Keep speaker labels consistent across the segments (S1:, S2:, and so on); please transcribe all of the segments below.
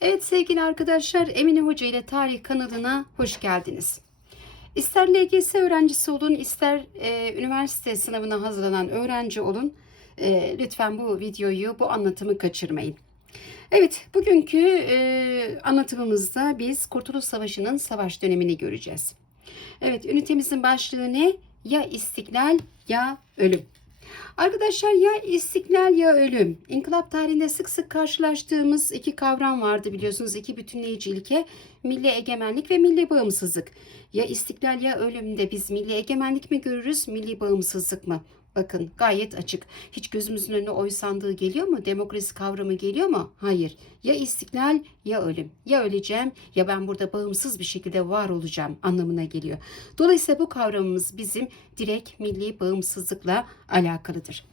S1: Evet sevgili arkadaşlar Emine Hoca ile Tarih kanalına hoş geldiniz. İster LGS öğrencisi olun ister e, üniversite sınavına hazırlanan öğrenci olun e, lütfen bu videoyu bu anlatımı kaçırmayın. Evet bugünkü e, anlatımımızda biz Kurtuluş Savaşı'nın savaş dönemini göreceğiz. Evet ünitemizin başlığı ne? Ya istiklal ya ölüm. Arkadaşlar ya istiklal ya ölüm. İnkılap tarihinde sık sık karşılaştığımız iki kavram vardı biliyorsunuz. iki bütünleyici ilke. Milli egemenlik ve milli bağımsızlık. Ya istiklal ya ölümde biz milli egemenlik mi görürüz, milli bağımsızlık mı? Bakın gayet açık. Hiç gözümüzün önüne oy sandığı geliyor mu? Demokrasi kavramı geliyor mu? Hayır. Ya istiklal ya ölüm. Ya öleceğim ya ben burada bağımsız bir şekilde var olacağım anlamına geliyor. Dolayısıyla bu kavramımız bizim direkt milli bağımsızlıkla alakalıdır.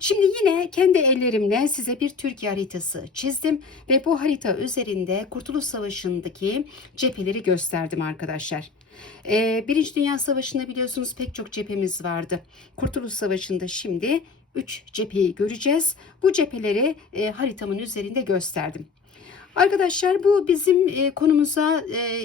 S1: Şimdi yine kendi ellerimle size bir Türkiye haritası çizdim ve bu harita üzerinde Kurtuluş Savaşı'ndaki cepheleri gösterdim arkadaşlar. Ee, Birinci Dünya Savaşı'nda biliyorsunuz pek çok cephemiz vardı. Kurtuluş Savaşı'nda şimdi 3 cepheyi göreceğiz. Bu cepheleri e, haritamın üzerinde gösterdim. Arkadaşlar bu bizim e, konumuza e,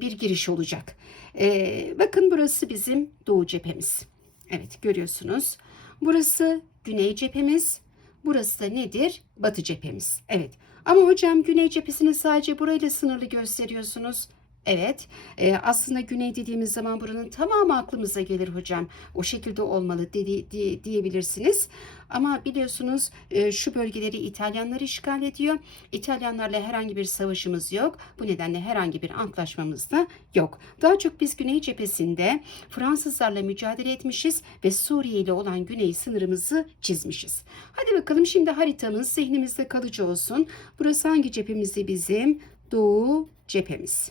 S1: bir giriş olacak. E, bakın burası bizim doğu cephemiz. Evet görüyorsunuz. Burası güney cephemiz. Burası da nedir? Batı cephemiz. Evet. Ama hocam güney cephesini sadece burayla sınırlı gösteriyorsunuz. Evet, e, aslında güney dediğimiz zaman buranın tamamı aklımıza gelir hocam. O şekilde olmalı dedi, di- diyebilirsiniz. Ama biliyorsunuz e, şu bölgeleri İtalyanlar işgal ediyor. İtalyanlarla herhangi bir savaşımız yok. Bu nedenle herhangi bir antlaşmamız da yok. Daha çok biz güney cephesinde Fransızlarla mücadele etmişiz ve Suriye ile olan güney sınırımızı çizmişiz. Hadi bakalım şimdi haritamız zihnimizde kalıcı olsun. Burası hangi cephemizde bizim? Doğu cephemiz.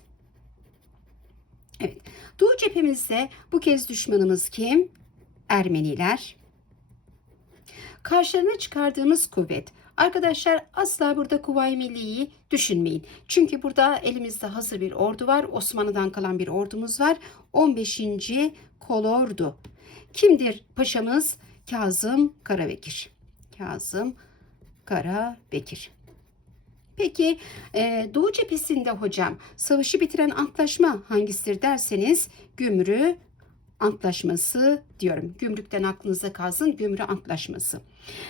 S1: Evet. Doğu cephemizde bu kez düşmanımız kim? Ermeniler. Karşılarına çıkardığımız kuvvet. Arkadaşlar asla burada Kuvayi Milliye'yi düşünmeyin. Çünkü burada elimizde hazır bir ordu var. Osmanlı'dan kalan bir ordumuz var. 15. Kolordu. Kimdir paşamız? Kazım Karabekir. Kazım Karabekir. Peki e, Doğu cephesinde hocam savaşı bitiren antlaşma hangisidir derseniz Gümrü Antlaşması diyorum. Gümrükten aklınıza kalsın Gümrü Antlaşması.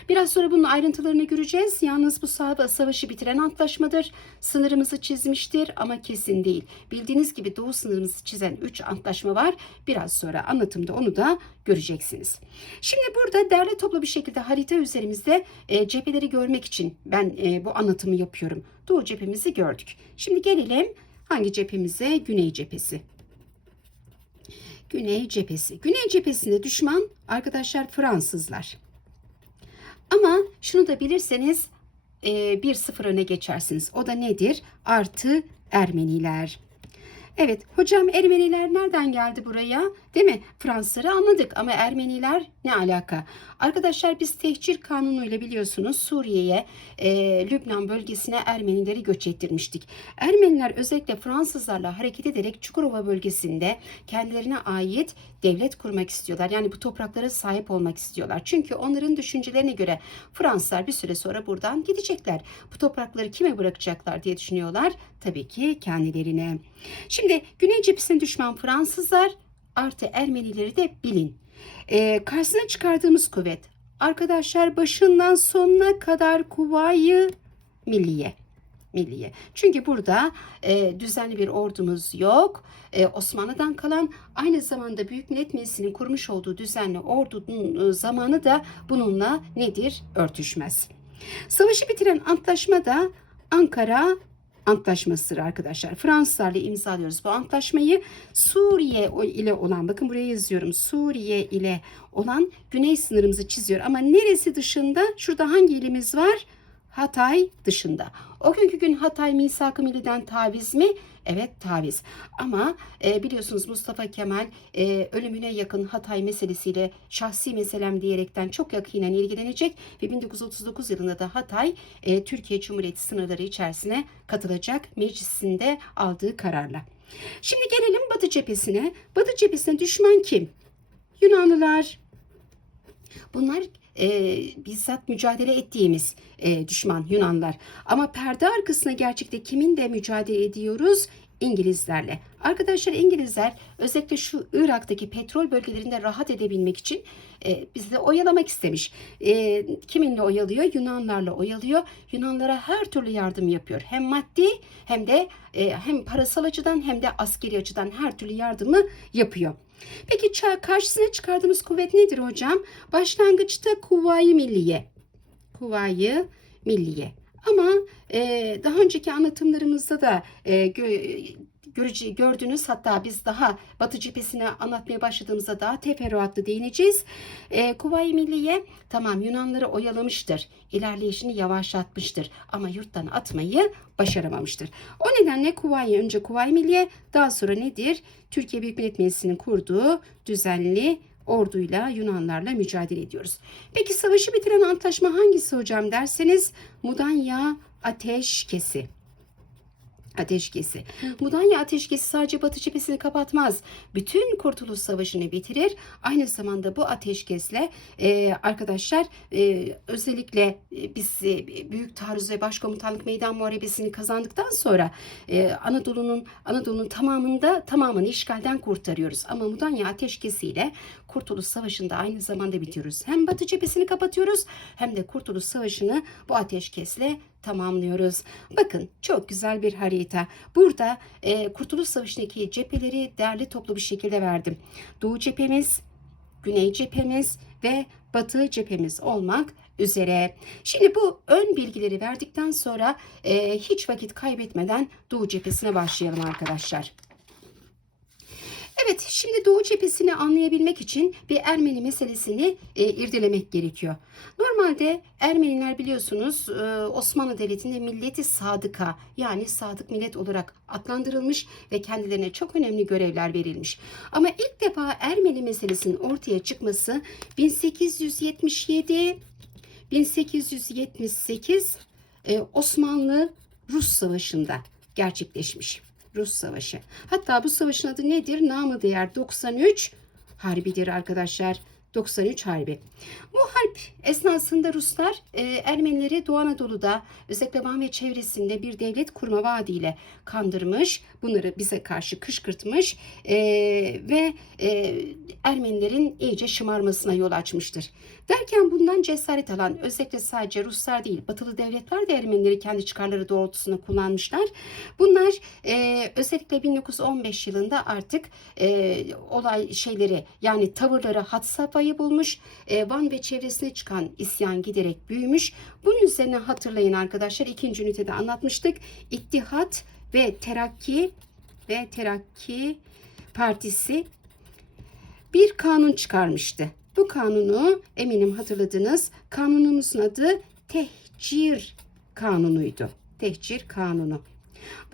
S1: Biraz sonra bunun ayrıntılarını göreceğiz. Yalnız bu sava- savaşı bitiren antlaşmadır. Sınırımızı çizmiştir ama kesin değil. Bildiğiniz gibi doğu sınırımızı çizen 3 antlaşma var. Biraz sonra anlatımda onu da göreceksiniz. Şimdi burada derli toplu bir şekilde harita üzerimizde e, cepheleri görmek için ben e, bu anlatımı yapıyorum. Doğu cephemizi gördük. Şimdi gelelim hangi cephemize? Güney cephesi. Güney cephesi. Güney cephesinde düşman arkadaşlar Fransızlar. Ama şunu da bilirseniz e, 1-0 öne geçersiniz. O da nedir? Artı Ermeniler. Evet hocam Ermeniler nereden geldi buraya? Değil mi? Fransızları anladık ama Ermeniler ne alaka? Arkadaşlar biz tehcir kanunuyla biliyorsunuz Suriye'ye, e, Lübnan bölgesine Ermenileri göç ettirmiştik. Ermeniler özellikle Fransızlarla hareket ederek Çukurova bölgesinde kendilerine ait devlet kurmak istiyorlar. Yani bu topraklara sahip olmak istiyorlar. Çünkü onların düşüncelerine göre Fransızlar bir süre sonra buradan gidecekler. Bu toprakları kime bırakacaklar diye düşünüyorlar. Tabii ki kendilerine. Şimdi Güney cephesine düşman Fransızlar artı Ermenileri de bilin. Ee, karşısına çıkardığımız kuvvet arkadaşlar başından sonuna kadar Kuvayi Milliye. Milliye. Çünkü burada e, düzenli bir ordumuz yok. E, Osmanlı'dan kalan aynı zamanda Büyük Millet Meclisi'nin kurmuş olduğu düzenli ordunun e, zamanı da bununla nedir? Örtüşmez. Savaşı bitiren antlaşma da Ankara Antlaşmasıdır arkadaşlar. Fransızlarla imzalıyoruz bu antlaşmayı. Suriye ile olan bakın buraya yazıyorum. Suriye ile olan güney sınırımızı çiziyor. Ama neresi dışında? Şurada hangi ilimiz var? Hatay dışında. O günkü gün Hatay misak-ı milliden taviz mi? Evet taviz. Ama e, biliyorsunuz Mustafa Kemal e, ölümüne yakın Hatay meselesiyle şahsi meselem diyerekten çok yakinen ilgilenecek ve 1939 yılında da Hatay e, Türkiye Cumhuriyeti sınırları içerisine katılacak meclisinde aldığı kararla. Şimdi gelelim Batı cephesine. Batı cephesine düşman kim? Yunanlılar. Bunlar e, bizzat mücadele ettiğimiz e, düşman Yunanlar. Ama perde arkasına gerçekte kiminle mücadele ediyoruz? İngilizlerle. Arkadaşlar İngilizler özellikle şu Irak'taki petrol bölgelerinde rahat edebilmek için e, bizi oyalamak istemiş. E, kiminle oyalıyor? Yunanlarla oyalıyor. Yunanlara her türlü yardım yapıyor. Hem maddi hem de e, hem parasal açıdan hem de askeri açıdan her türlü yardımı yapıyor. Peki karşısına çıkardığımız kuvvet nedir hocam? Başlangıçta Kuvayi Milliye. Kuvayi Milliye. Ama e, daha önceki anlatımlarımızda da e, görücü, gördünüz hatta biz daha Batı cephesini anlatmaya başladığımızda daha teferruatlı değineceğiz. E, Kuvayi Milliye tamam Yunanları oyalamıştır. ilerleyişini yavaşlatmıştır. Ama yurttan atmayı başaramamıştır. O nedenle Kuvayi önce Kuvayi Milliye daha sonra nedir? Türkiye Büyük Millet Meclisi'nin kurduğu düzenli orduyla Yunanlarla mücadele ediyoruz. Peki savaşı bitiren antlaşma hangisi hocam derseniz Mudanya Ateşkesi. Ateşkesi. Mudanya Ateşkesi sadece Batı cephesini kapatmaz. Bütün Kurtuluş Savaşı'nı bitirir. Aynı zamanda bu ateşkesle e, arkadaşlar e, özellikle e, biz e, Büyük Taarruz ve Başkomutanlık Meydan Muharebesi'ni kazandıktan sonra e, Anadolu'nun Anadolu'nun tamamında tamamını işgalden kurtarıyoruz. Ama Mudanya Ateşkesi'yle Kurtuluş Savaşı'nda aynı zamanda bitiyoruz. Hem Batı cephesini kapatıyoruz hem de Kurtuluş Savaşı'nı bu ateşkesle tamamlıyoruz. Bakın çok güzel bir harita. Burada e, Kurtuluş Savaşı'ndaki cepheleri değerli toplu bir şekilde verdim. Doğu cephemiz, Güney cephemiz ve Batı cephemiz olmak üzere. Şimdi bu ön bilgileri verdikten sonra e, hiç vakit kaybetmeden Doğu cephesine başlayalım arkadaşlar. Evet, şimdi Doğu cephesini anlayabilmek için bir Ermeni meselesini e, irdelemek gerekiyor. Normalde Ermeniler biliyorsunuz e, Osmanlı Devleti'nde milleti sadıka yani sadık millet olarak adlandırılmış ve kendilerine çok önemli görevler verilmiş. Ama ilk defa Ermeni meselesinin ortaya çıkması 1877 1878 e, Osmanlı Rus Savaşı'nda gerçekleşmiş. Rus Savaşı. Hatta bu savaşın adı nedir? Namı diğer 93 Harbidir arkadaşlar. 93 Harbi. Bu harp esnasında Ruslar e, Ermenileri Doğu Anadolu'da özellikle Van ve çevresinde bir devlet kurma vaadiyle kandırmış. Bunları bize karşı kışkırtmış e, ve e, Ermenilerin iyice şımarmasına yol açmıştır. Derken bundan cesaret alan özellikle sadece Ruslar değil batılı devletler de Ermenileri kendi çıkarları doğrultusunda kullanmışlar. Bunlar e, özellikle 1915 yılında artık e, olay şeyleri yani tavırları had safhayı bulmuş. E, Van ve çevresine çıkan isyan giderek büyümüş. Bunun üzerine hatırlayın arkadaşlar ikinci ünitede anlatmıştık. İttihat ve Terakki ve Terakki Partisi bir kanun çıkarmıştı. Bu kanunu eminim hatırladınız. Kanunumuzun adı Tehcir Kanunuydu. Tehcir Kanunu.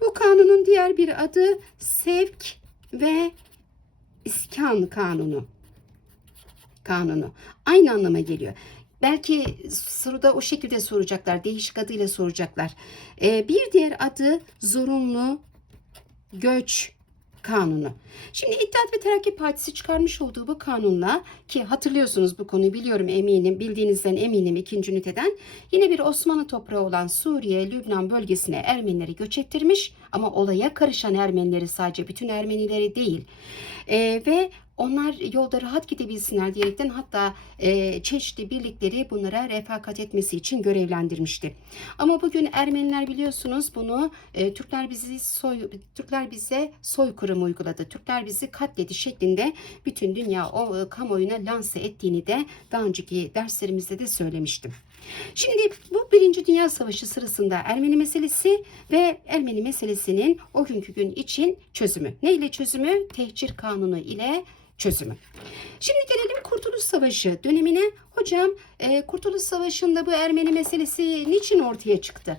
S1: Bu kanunun diğer bir adı Sevk ve İskan Kanunu. Kanunu. Aynı anlama geliyor. Belki soruda o şekilde soracaklar. Değişik adıyla soracaklar. Ee, bir diğer adı zorunlu göç kanunu. Şimdi İttihat ve Terakki Partisi çıkarmış olduğu bu kanunla ki hatırlıyorsunuz bu konuyu biliyorum eminim bildiğinizden eminim ikinci üniteden yine bir Osmanlı toprağı olan Suriye, Lübnan bölgesine Ermenileri göç ettirmiş ama olaya karışan Ermenileri sadece bütün Ermenileri değil Ee, ve onlar yolda rahat gidebilsinler diyerekten hatta e, çeşitli birlikleri bunlara refakat etmesi için görevlendirmişti. Ama bugün Ermeniler biliyorsunuz bunu e, Türkler bizi soy Türkler bize soykırım uyguladı. Türkler bizi katledi şeklinde bütün dünya o e, kamuoyuna lanse ettiğini de daha önceki derslerimizde de söylemiştim. Şimdi bu Birinci Dünya Savaşı sırasında Ermeni meselesi ve Ermeni meselesinin o günkü gün için çözümü. Ne ile çözümü? Tehcir kanunu ile çözümü. Şimdi gelelim Kurtuluş Savaşı dönemine. Hocam e, Kurtuluş Savaşı'nda bu Ermeni meselesi niçin ortaya çıktı?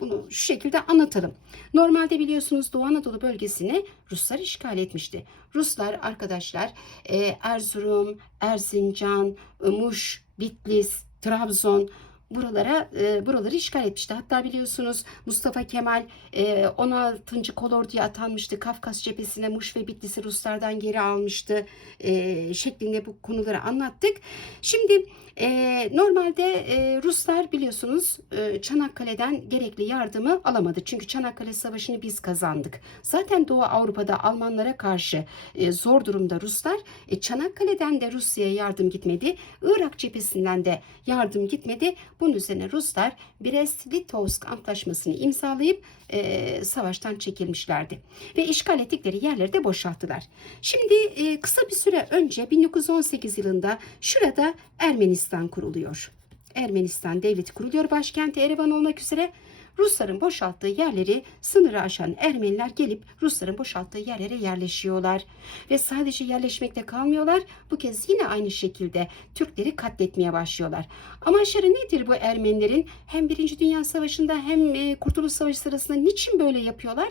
S1: Bunu şu şekilde anlatalım. Normalde biliyorsunuz Doğu Anadolu bölgesini Ruslar işgal etmişti. Ruslar arkadaşlar e, Erzurum, Erzincan, Muş, Bitlis, Trabzon buralara e, buraları işgal etmişti. Hatta biliyorsunuz Mustafa Kemal e, 16. kolorduya atanmıştı. Kafkas cephesine Muş ve Bitlis'i Ruslardan geri almıştı e, şeklinde bu konuları anlattık. Şimdi e, normalde e, Ruslar biliyorsunuz e, Çanakkale'den gerekli yardımı alamadı. Çünkü Çanakkale Savaşı'nı biz kazandık. Zaten Doğu Avrupa'da Almanlara karşı e, zor durumda Ruslar. E, Çanakkale'den de Rusya'ya yardım gitmedi. Irak cephesinden de yardım gitmedi. Bunun üzerine Ruslar Brest-Litovsk antlaşmasını imzalayıp e, savaştan çekilmişlerdi. Ve işgal ettikleri yerleri de boşalttılar. Şimdi e, kısa bir süre önce 1918 yılında şurada Ermenistan kuruluyor. Ermenistan devleti kuruluyor. Başkenti Erevan olmak üzere Rusların boşalttığı yerleri sınırı aşan Ermeniler gelip Rusların boşalttığı yerlere yerleşiyorlar. Ve sadece yerleşmekte kalmıyorlar. Bu kez yine aynı şekilde Türkleri katletmeye başlıyorlar. Amaçları nedir bu Ermenilerin? Hem Birinci Dünya Savaşı'nda hem e, Kurtuluş Savaşı sırasında niçin böyle yapıyorlar?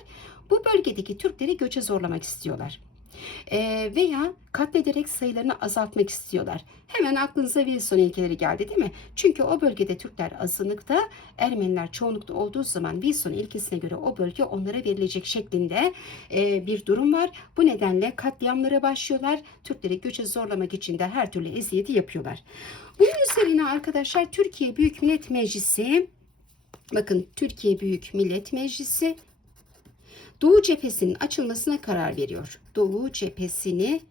S1: Bu bölgedeki Türkleri göçe zorlamak istiyorlar. E, veya katlederek sayılarını azaltmak istiyorlar. Hemen aklınıza Wilson ilkeleri geldi değil mi? Çünkü o bölgede Türkler azınlıkta, Ermeniler çoğunlukta olduğu zaman Wilson ilkesine göre o bölge onlara verilecek şeklinde e, bir durum var. Bu nedenle katliamlara başlıyorlar. Türkleri göçe zorlamak için de her türlü eziyeti yapıyorlar. Bunun üzerine arkadaşlar Türkiye Büyük Millet Meclisi Bakın Türkiye Büyük Millet Meclisi Doğu cephesinin açılmasına karar veriyor. Doğu cephesini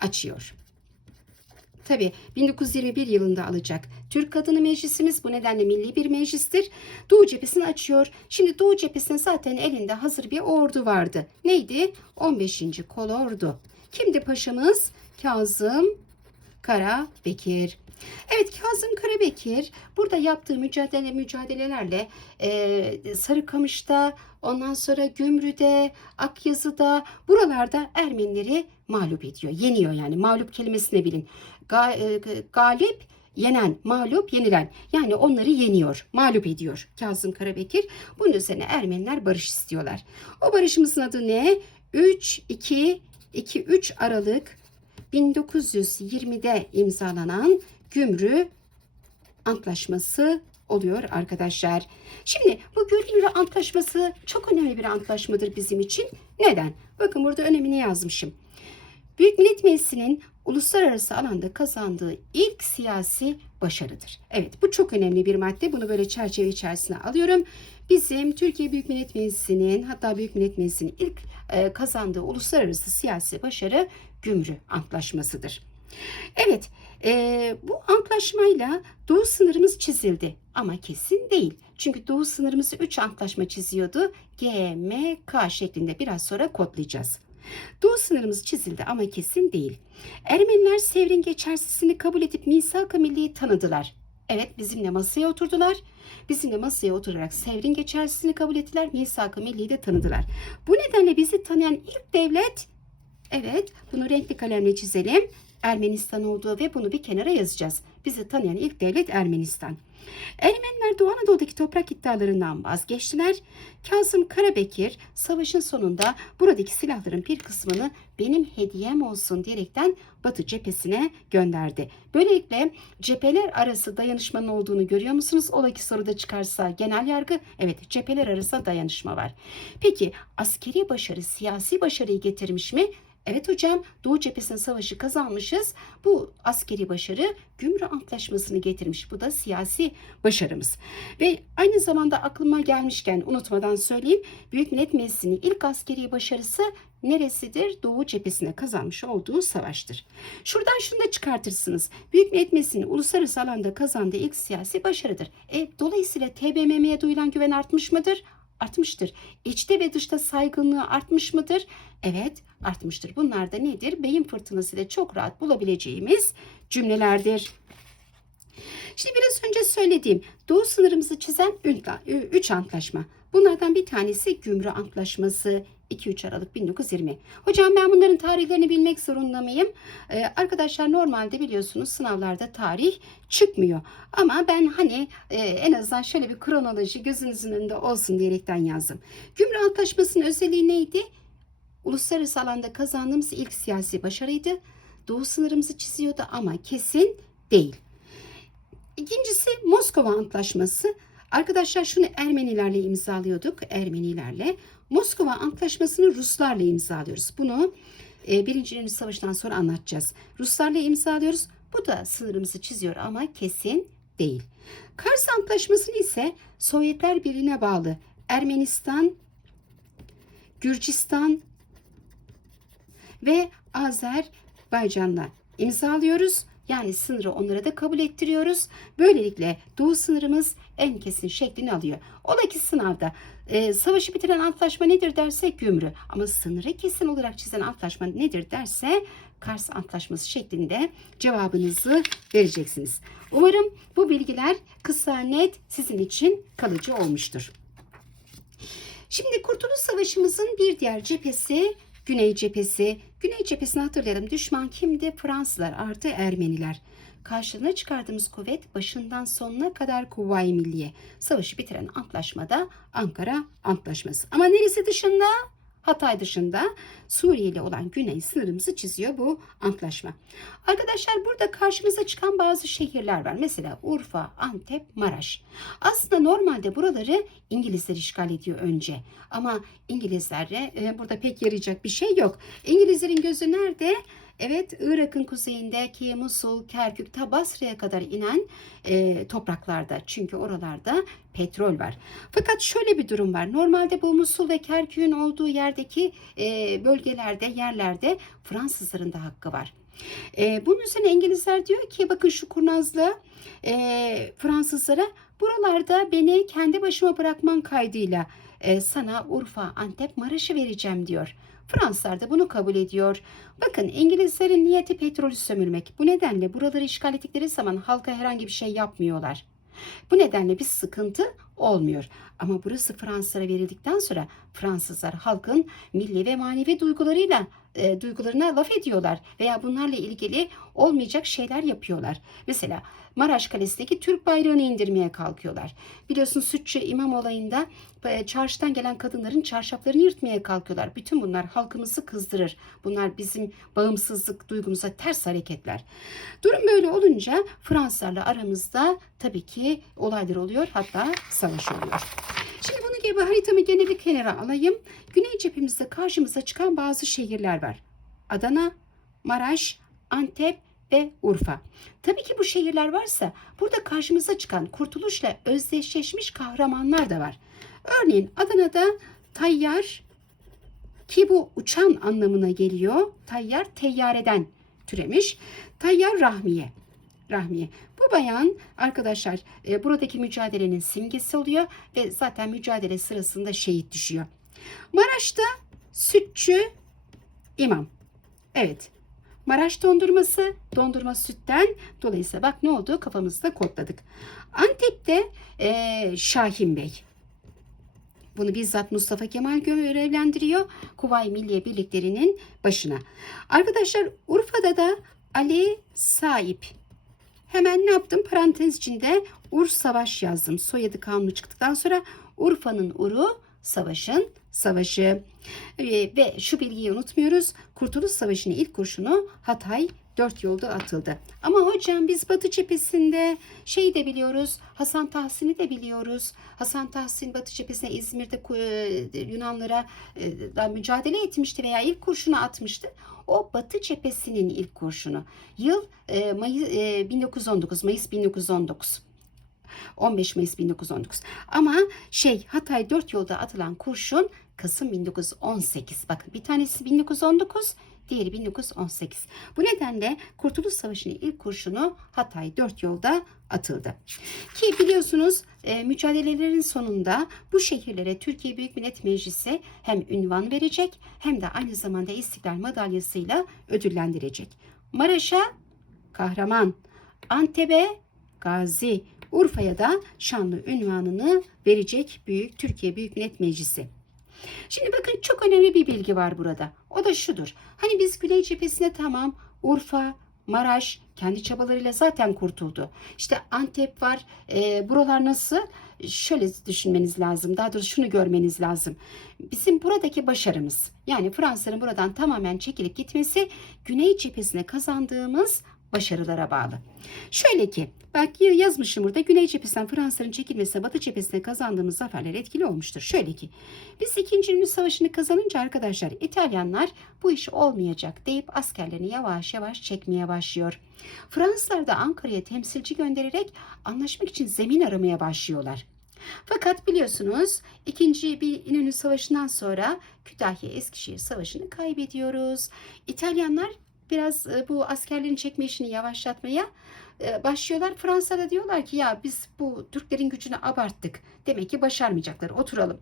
S1: açıyor. Tabi 1921 yılında alacak. Türk Kadını Meclisimiz bu nedenle milli bir meclistir. Doğu cephesini açıyor. Şimdi Doğu cephesinin zaten elinde hazır bir ordu vardı. Neydi? 15. kolordu. Kimdi paşamız? Kazım Karabekir. Evet Kazım Karabekir burada yaptığı mücadele mücadelelerle e, Sarıkamış'ta ondan sonra Gümrü'de Akyazı'da buralarda Ermenileri mağlup ediyor. Yeniyor yani mağlup kelimesini bilin. Ga, e, galip yenen, mağlup, yenilen. Yani onları yeniyor, mağlup ediyor Kazım Karabekir. Bunun üzerine Ermeniler barış istiyorlar. O barışımızın adı ne? 3 2 2 3 Aralık 1920'de imzalanan Gümrü Antlaşması oluyor arkadaşlar. Şimdi bu Gümrü Antlaşması çok önemli bir antlaşmadır bizim için. Neden? Bakın burada önemini yazmışım. Büyük Millet Meclisi'nin uluslararası alanda kazandığı ilk siyasi başarıdır. Evet bu çok önemli bir madde. Bunu böyle çerçeve içerisine alıyorum. Bizim Türkiye Büyük Millet Meclisi'nin hatta Büyük Millet Meclisi'nin ilk e, kazandığı uluslararası siyasi başarı Gümrü Antlaşması'dır. Evet, e, bu antlaşmayla doğu sınırımız çizildi ama kesin değil. Çünkü doğu sınırımızı 3 antlaşma çiziyordu. G, M, K şeklinde biraz sonra kodlayacağız. Doğu sınırımız çizildi ama kesin değil. Ermeniler Sevrin geçersizliğini kabul edip misak-ı milliyi tanıdılar. Evet bizimle masaya oturdular. Bizimle masaya oturarak Sevrin geçersizliğini kabul ettiler. Misak-ı milliyi de tanıdılar. Bu nedenle bizi tanıyan ilk devlet Evet, bunu renkli kalemle çizelim. Ermenistan olduğu ve bunu bir kenara yazacağız. Bizi tanıyan ilk devlet Ermenistan. Ermeniler Doğu Anadolu'daki toprak iddialarından vazgeçtiler. Kazım Karabekir savaşın sonunda buradaki silahların bir kısmını benim hediyem olsun diyerekten Batı cephesine gönderdi. Böylelikle cepheler arası dayanışmanın olduğunu görüyor musunuz? Ola ki soruda çıkarsa genel yargı evet cepheler arasında dayanışma var. Peki askeri başarı siyasi başarıyı getirmiş mi? Evet hocam Doğu cephesinin savaşı kazanmışız. Bu askeri başarı Gümrü Antlaşması'nı getirmiş. Bu da siyasi başarımız. Ve aynı zamanda aklıma gelmişken unutmadan söyleyeyim. Büyük Millet Meclisi'nin ilk askeri başarısı neresidir? Doğu cephesine kazanmış olduğu savaştır. Şuradan şunu da çıkartırsınız. Büyük Millet Meclisi'nin uluslararası alanda kazandığı ilk siyasi başarıdır. E, dolayısıyla TBMM'ye duyulan güven artmış mıdır? Artmıştır. İçte ve dışta saygınlığı artmış mıdır? Evet artmıştır. Bunlar da nedir? Beyin fırtınası ile çok rahat bulabileceğimiz cümlelerdir. Şimdi biraz önce söylediğim doğu sınırımızı çizen 3 antlaşma. Bunlardan bir tanesi Gümrü Antlaşması 2-3 Aralık 1920. Hocam ben bunların tarihlerini bilmek zorunda mıyım? Ee, arkadaşlar normalde biliyorsunuz sınavlarda tarih çıkmıyor. Ama ben hani e, en azından şöyle bir kronoloji gözünüzün önünde olsun diyerekten yazdım. Gümrü Antlaşması'nın özelliği neydi? Uluslararası alanda kazandığımız ilk siyasi başarıydı. Doğu sınırımızı çiziyordu ama kesin değil. İkincisi Moskova Antlaşması. Arkadaşlar şunu Ermenilerle imzalıyorduk. Ermenilerle. Moskova Antlaşması'nı Ruslarla imzalıyoruz. Bunu e, Birinci Dünya Savaşı'ndan sonra anlatacağız. Ruslarla imzalıyoruz. Bu da sınırımızı çiziyor ama kesin değil. Kars Antlaşması'nı ise Sovyetler Birliği'ne bağlı Ermenistan, Gürcistan ve Azerbaycan'la imzalıyoruz. Yani sınırı onlara da kabul ettiriyoruz. Böylelikle doğu sınırımız en kesin şeklini alıyor. Ola ki sınavda e, savaşı bitiren antlaşma nedir derse gümrü ama sınırı kesin olarak çizen antlaşma nedir derse Kars Antlaşması şeklinde cevabınızı vereceksiniz. Umarım bu bilgiler kısa net sizin için kalıcı olmuştur. Şimdi Kurtuluş Savaşımızın bir diğer cephesi Güney cephesi. Güney cephesini hatırlayalım. Düşman kimdi? Fransızlar artı Ermeniler. Karşılığına çıkardığımız kuvvet başından sonuna kadar Kuvayi Milliye. Savaşı bitiren antlaşmada Ankara Antlaşması. Ama neresi dışında? Hatay dışında Suriye ile olan güney sınırımızı çiziyor bu antlaşma. Arkadaşlar burada karşımıza çıkan bazı şehirler var. Mesela Urfa, Antep, Maraş. Aslında normalde buraları İngilizler işgal ediyor önce. Ama İngilizlere e, burada pek yarayacak bir şey yok. İngilizlerin gözü nerede? Evet Irak'ın kuzeyindeki Musul, Kerkük, ta Basra'ya kadar inen e, topraklarda. Çünkü oralarda petrol var. Fakat şöyle bir durum var. Normalde bu Musul ve Kerkük'ün olduğu yerdeki e, bölgelerde, yerlerde Fransızların da hakkı var. E, bunun üzerine İngilizler diyor ki bakın şu kurnazlığa e, Fransızlara buralarda beni kendi başıma bırakman kaydıyla e, sana Urfa, Antep, Maraş'ı vereceğim diyor. Fransızlar da bunu kabul ediyor. Bakın İngilizlerin niyeti petrolü sömürmek. Bu nedenle buraları işgal ettikleri zaman halka herhangi bir şey yapmıyorlar. Bu nedenle bir sıkıntı olmuyor. Ama burası Fransızlara verildikten sonra Fransızlar halkın milli ve manevi duygularıyla e, duygularına laf ediyorlar veya bunlarla ilgili olmayacak şeyler yapıyorlar. Mesela Maraş Kalesi'ndeki Türk bayrağını indirmeye kalkıyorlar. Biliyorsun Sütçü imam olayında e, çarşıdan gelen kadınların çarşaflarını yırtmaya kalkıyorlar. Bütün bunlar halkımızı kızdırır. Bunlar bizim bağımsızlık duygumuza ters hareketler. Durum böyle olunca Fransızlarla aramızda tabii ki olaylar oluyor. Hatta savaş oluyor. Şimdi bunu gibi haritamı geneli kenara alayım. Güney cephemizde karşımıza çıkan bazı şehirler var. Adana, Maraş, Antep ve Urfa. Tabii ki bu şehirler varsa burada karşımıza çıkan kurtuluşla özdeşleşmiş kahramanlar da var. Örneğin Adana'da tayyar ki bu uçan anlamına geliyor. Tayyar teyyareden türemiş. Tayyar Rahmiye. Rahmiye. Bu bayan arkadaşlar e, buradaki mücadelenin simgesi oluyor ve zaten mücadele sırasında şehit düşüyor. Maraş'ta sütçü imam. Evet. Maraş dondurması, dondurma sütten. Dolayısıyla bak ne oldu kafamızda kodladık. Antep'te e, Şahin Bey. Bunu bizzat Mustafa Kemal görevlendiriyor. Kuvayi Milliye Birliklerinin başına. Arkadaşlar Urfa'da da Ali Saip. Hemen ne yaptım? Parantez içinde Ur Savaş yazdım. Soyadı kanunu çıktıktan sonra Urfa'nın Uru Savaş'ın Savaşı. Ee, ve şu bilgiyi unutmuyoruz. Kurtuluş Savaşı'nın ilk kurşunu Hatay dört yolda atıldı. Ama hocam biz Batı cephesinde şeyi de biliyoruz. Hasan Tahsin'i de biliyoruz. Hasan Tahsin Batı cephesine İzmir'de e, Yunanlara e, da mücadele etmişti veya ilk kurşunu atmıştı. O Batı cephesinin ilk kurşunu. Yıl e, Mayıs, 1919, Mayıs 1919. 15 Mayıs 1919. Ama şey Hatay 4 yolda atılan kurşun Kasım 1918. Bakın bir tanesi 1919, diğeri 1918. Bu nedenle Kurtuluş Savaşı'nın ilk kurşunu Hatay 4 yolda atıldı. Ki biliyorsunuz e, mücadelelerin sonunda bu şehirlere Türkiye Büyük Millet Meclisi hem ünvan verecek hem de aynı zamanda İstiklal Madalyası'yla ödüllendirecek. Maraş'a kahraman, Antep'e gazi, Urfa'ya da şanlı ünvanını verecek Büyük Türkiye Büyük Millet Meclisi. Şimdi bakın çok önemli bir bilgi var burada. O da şudur. Hani biz Güney cephesine tamam Urfa, Maraş kendi çabalarıyla zaten kurtuldu. İşte Antep var. E, buralar nasıl? Şöyle düşünmeniz lazım. Daha doğrusu şunu görmeniz lazım. Bizim buradaki başarımız yani Fransa'nın buradan tamamen çekilip gitmesi Güney cephesine kazandığımız başarılara bağlı. Şöyle ki bak yazmışım burada Güney cephesinden Fransa'nın çekilmesine Batı cephesine kazandığımız zaferler etkili olmuştur. Şöyle ki biz 2. Dünya Savaşı'nı kazanınca arkadaşlar İtalyanlar bu iş olmayacak deyip askerlerini yavaş yavaş çekmeye başlıyor. Fransızlar da Ankara'ya temsilci göndererek anlaşmak için zemin aramaya başlıyorlar. Fakat biliyorsunuz 2. bir İnönü Savaşı'ndan sonra Kütahya Eskişehir Savaşı'nı kaybediyoruz. İtalyanlar biraz e, bu askerlerin çekme işini yavaşlatmaya e, başlıyorlar. Fransa'da diyorlar ki ya biz bu Türklerin gücünü abarttık. Demek ki başarmayacaklar. Oturalım.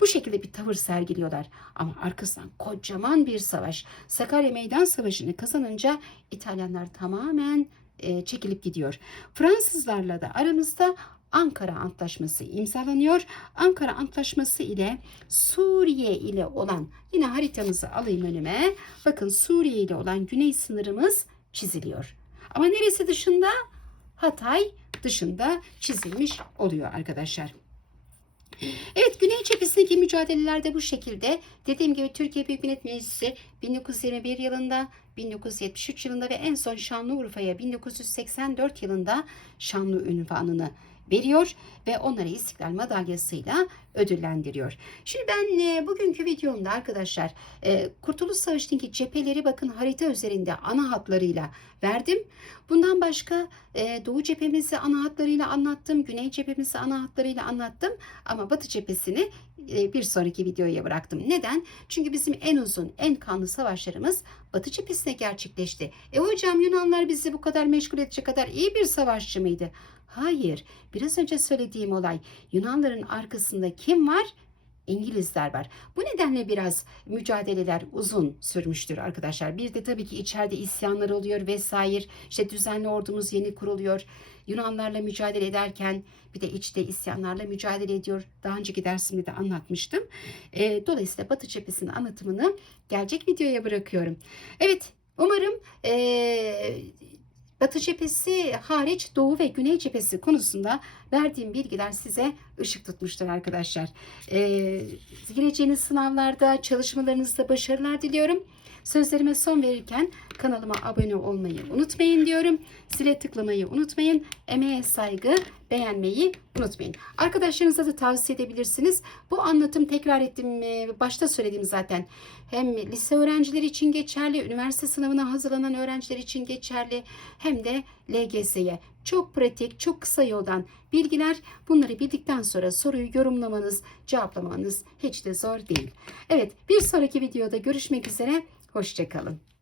S1: Bu şekilde bir tavır sergiliyorlar. Ama arkasından kocaman bir savaş. Sakarya Meydan Savaşı'nı kazanınca İtalyanlar tamamen e, çekilip gidiyor. Fransızlarla da aramızda Ankara Antlaşması imzalanıyor. Ankara Antlaşması ile Suriye ile olan yine haritamızı alayım önüme. Bakın Suriye ile olan güney sınırımız çiziliyor. Ama neresi dışında? Hatay dışında çizilmiş oluyor arkadaşlar. Evet Güney cephesindeki mücadeleler de bu şekilde. Dediğim gibi Türkiye Büyük Millet Meclisi 1921 yılında, 1973 yılında ve en son Şanlıurfa'ya 1984 yılında Şanlı ünvanını veriyor ve onları İstiklal Madalyası'yla ödüllendiriyor. Şimdi ben e, bugünkü videomda arkadaşlar e, Kurtuluş Savaşı'ndaki cepheleri bakın harita üzerinde ana hatlarıyla verdim. Bundan başka e, Doğu cephemizi ana hatlarıyla anlattım. Güney cephemizi ana hatlarıyla anlattım. Ama Batı cephesini e, bir sonraki videoya bıraktım. Neden? Çünkü bizim en uzun, en kanlı savaşlarımız Batı cephesine gerçekleşti. E hocam Yunanlar bizi bu kadar meşgul edecek kadar iyi bir savaşçı mıydı? Hayır. Biraz önce söylediğim olay Yunanların arkasında kim var? İngilizler var. Bu nedenle biraz mücadeleler uzun sürmüştür arkadaşlar. Bir de tabii ki içeride isyanlar oluyor vesaire. İşte düzenli ordumuz yeni kuruluyor. Yunanlarla mücadele ederken bir de içte isyanlarla mücadele ediyor. Daha önceki dersimde de anlatmıştım. E, dolayısıyla Batı cephesinin anlatımını gelecek videoya bırakıyorum. Evet umarım e, Batı cephesi hariç Doğu ve Güney cephesi konusunda verdiğim bilgiler size ışık tutmuştur arkadaşlar. Ee, gireceğiniz sınavlarda, çalışmalarınızda başarılar diliyorum. Sözlerime son verirken kanalıma abone olmayı unutmayın diyorum. Zile tıklamayı unutmayın. Emeğe saygı, beğenmeyi unutmayın. Arkadaşlarınıza da tavsiye edebilirsiniz. Bu anlatım tekrar ettim, e, başta söyledim zaten. Hem lise öğrencileri için geçerli, üniversite sınavına hazırlanan öğrenciler için geçerli, hem de LGS'ye. Çok pratik, çok kısa yoldan bilgiler. Bunları bildikten sonra soruyu yorumlamanız, cevaplamanız hiç de zor değil. Evet, bir sonraki videoda görüşmek üzere. Hoşçakalın.